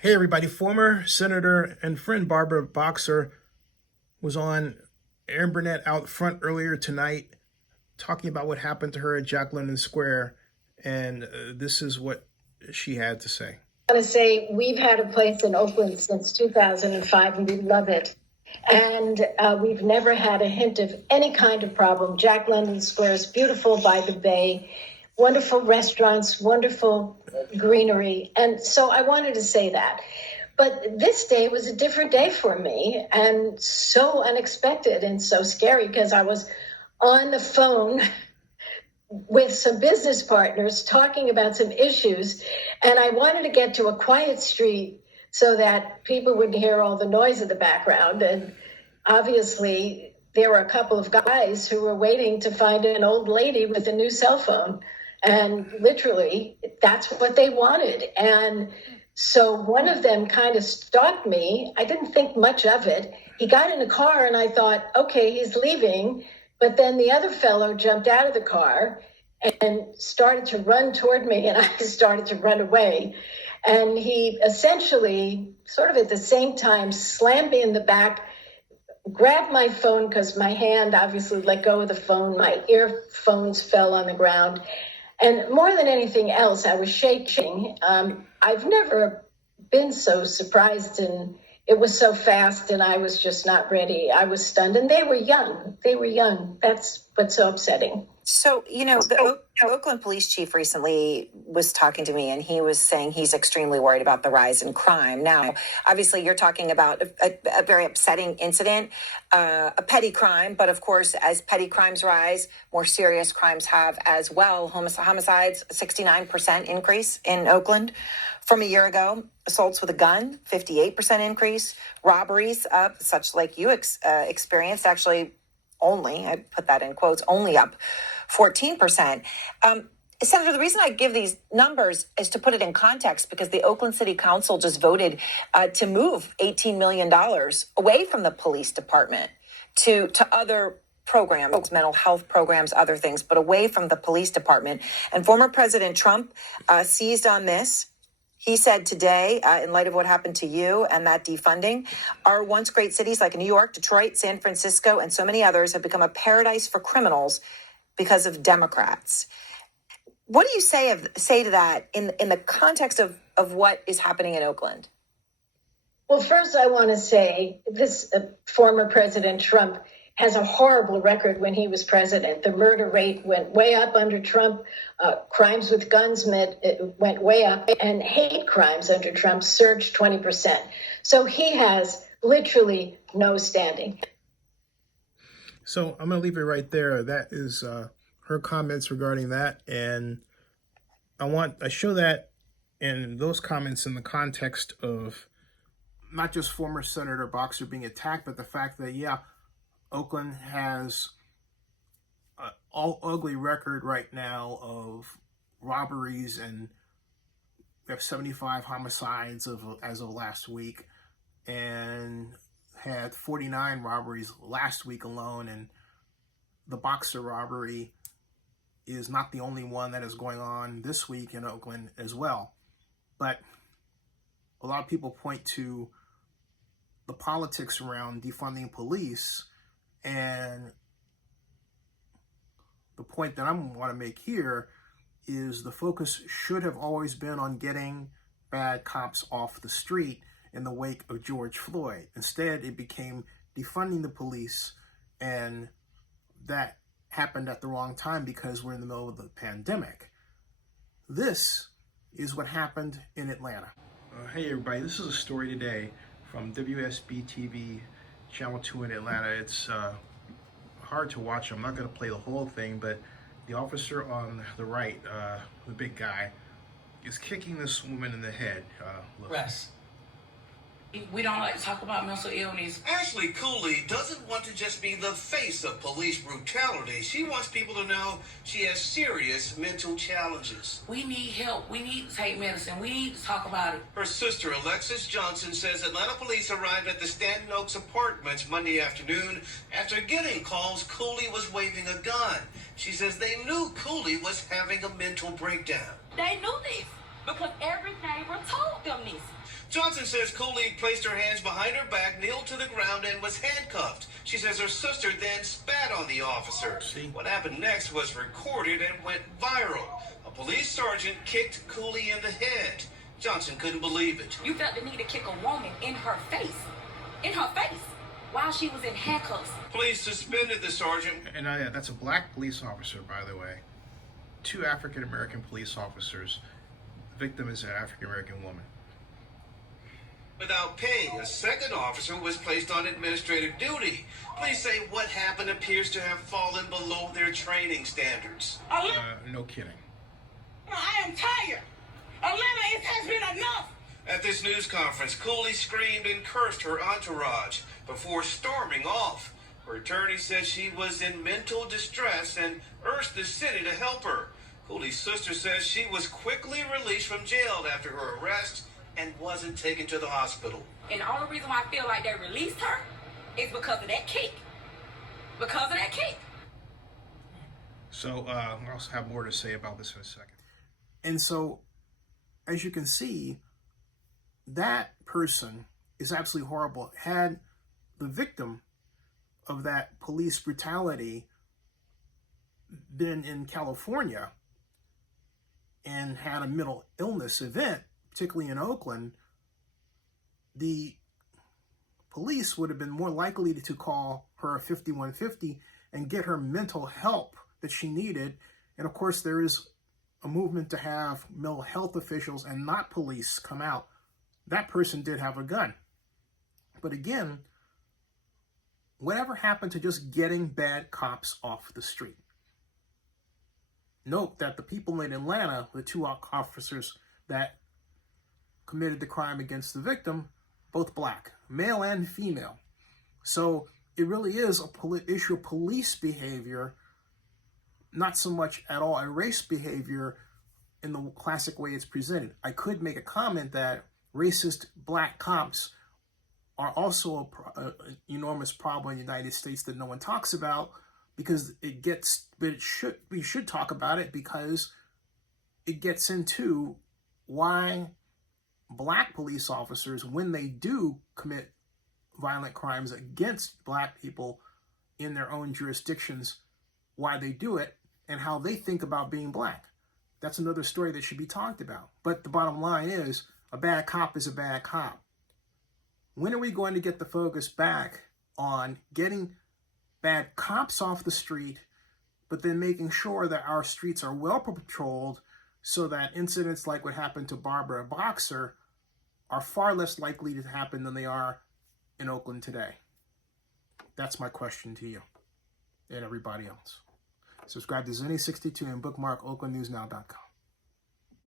Hey everybody, former Senator and friend Barbara Boxer was on Aaron Burnett out front earlier tonight talking about what happened to her at Jack London Square, and this is what she had to say. I want to say we've had a place in Oakland since 2005 and we love it. And we've never had a hint of any kind of problem. Jack London Square is beautiful by the bay, wonderful restaurants, wonderful greenery. And so I wanted to say that. But this day was a different day for me and so unexpected and so scary because I was on the phone with some business partners talking about some issues. And I wanted to get to a quiet street so that people wouldn't hear all the noise in the background. And obviously, there were a couple of guys who were waiting to find an old lady with a new cell phone. And literally, that's what they wanted. And so one of them kind of stalked me. I didn't think much of it. He got in a car and I thought, okay, he's leaving. But then the other fellow jumped out of the car and started to run toward me, and I started to run away. And he essentially, sort of at the same time, slammed me in the back, grabbed my phone because my hand obviously let go of the phone. My earphones fell on the ground. And more than anything else, I was shaking. I've never been so surprised, and it was so fast, and I was just not ready. I was stunned, and they were young. That's what's so upsetting. So, the Oakland police chief recently was talking to me, and he was saying he's extremely worried about the rise in crime. Now, obviously, you're talking about a very upsetting incident, a petty crime. But of course, as petty crimes rise, more serious crimes have as well. Homicides, 69% increase in Oakland from a year ago. Assaults with a gun, 58% increase. Robberies up, such like you experienced, actually only, I put that in quotes, only up 14%. Senator, the reason I give these numbers is to put it in context because the Oakland City Council just voted to move $18 million away from the police department to other programs, mental health programs, other things, but away from the police department. And former President Trump seized on this. He said today, in light of what happened to you and that defunding, our once great cities like New York, Detroit, San Francisco, and so many others have become a paradise for criminals because of Democrats. What do you say to that in the context of what is happening in Oakland? Well, first, I want to say this former President Trump has a horrible record when he was president. The murder rate went way up under Trump. Crimes with guns went way up, and hate crimes under Trump surged 20%. So he has literally no standing. So I'm going to leave it right there. That is her comments regarding that. And I show that in those comments in the context of not just former Senator Boxer being attacked, but the fact that, Oakland has an all ugly record right now of robberies, and we have 75 homicides as of last week, and had 49 robberies last week alone. And the Boxer robbery is not the only one that is going on this week in Oakland as well. But a lot of people point to the politics around defunding police. And the point that I want to make here is the focus should have always been on getting bad cops off the street in the wake of George Floyd. Instead, it became defunding the police, and that happened at the wrong time because we're in the middle of the pandemic. This is what happened in Atlanta. Hey everybody, this is a story today from WSB TV, Channel 2 in Atlanta. It's hard to watch. I'm not going to play the whole thing, but the officer on the right, the big guy, is kicking this woman in the head. Russ, we don't like to talk about mental illness. Ashley Cooley doesn't want to just be the face of police brutality. She wants people to know she has serious mental challenges. We need help. We need to take medicine. We need to talk about it. Her sister, Alexis Johnson, says Atlanta police arrived at the Stanton Oaks apartments Monday afternoon after getting calls Cooley was waving a gun. She says they knew Cooley was having a mental breakdown. They knew this because every neighbor told them this. Johnson says Cooley placed her hands behind her back, kneeled to the ground, and was handcuffed. She says her sister then spat on the officer. What happened next was recorded and went viral. A police sergeant kicked Cooley in the head. Johnson couldn't believe it. You felt the need to kick a woman in her face. In her face. While she was in handcuffs. Police suspended the sergeant. And that's a black police officer, by the way. 2 African-American police officers. The victim is an African-American woman. Without pay, a second officer was placed on administrative duty. Police say what happened appears to have fallen below their training standards. No kidding. I am tired. Atlanta, it has been enough. At this news conference, Cooley screamed and cursed her entourage before storming off. Her attorney said she was in mental distress and urged the city to help her. Cooley's sister says she was quickly released from jail after her arrest and wasn't taken to the hospital. And the only reason why I feel like they released her is because of that kick. Because of that kick. So I also have more to say about this in a second. And so, as you can see, that person is absolutely horrible. Had the victim of that police brutality been in California and had a mental illness event, particularly in Oakland, the police would have been more likely to call her 5150 and get her mental help that she needed. And of course, there is a movement to have mental health officials and not police come out. That person did have a gun. But again, whatever happened to just getting bad cops off the street? Note that the people in Atlanta, the 2 officers that committed the crime against the victim, both black, male and female. So it really is a issue of police behavior, not so much at all a race behavior in the classic way it's presented. I could make a comment that racist black cops are also an enormous problem in the United States that no one talks about, because we should talk about it because it gets into why black police officers, when they do commit violent crimes against black people in their own jurisdictions, why they do it and how they think about being black. That's another story that should be talked about. But the bottom line is, a bad cop is a bad cop. When are we going to get the focus back on getting bad cops off the street, but then making sure that our streets are well patrolled so that incidents like what happened to Barbara Boxer are far less likely to happen than they are in Oakland today? That's my question to you and everybody else. Subscribe to Zenny62 and bookmark oaklandnewsnow.com.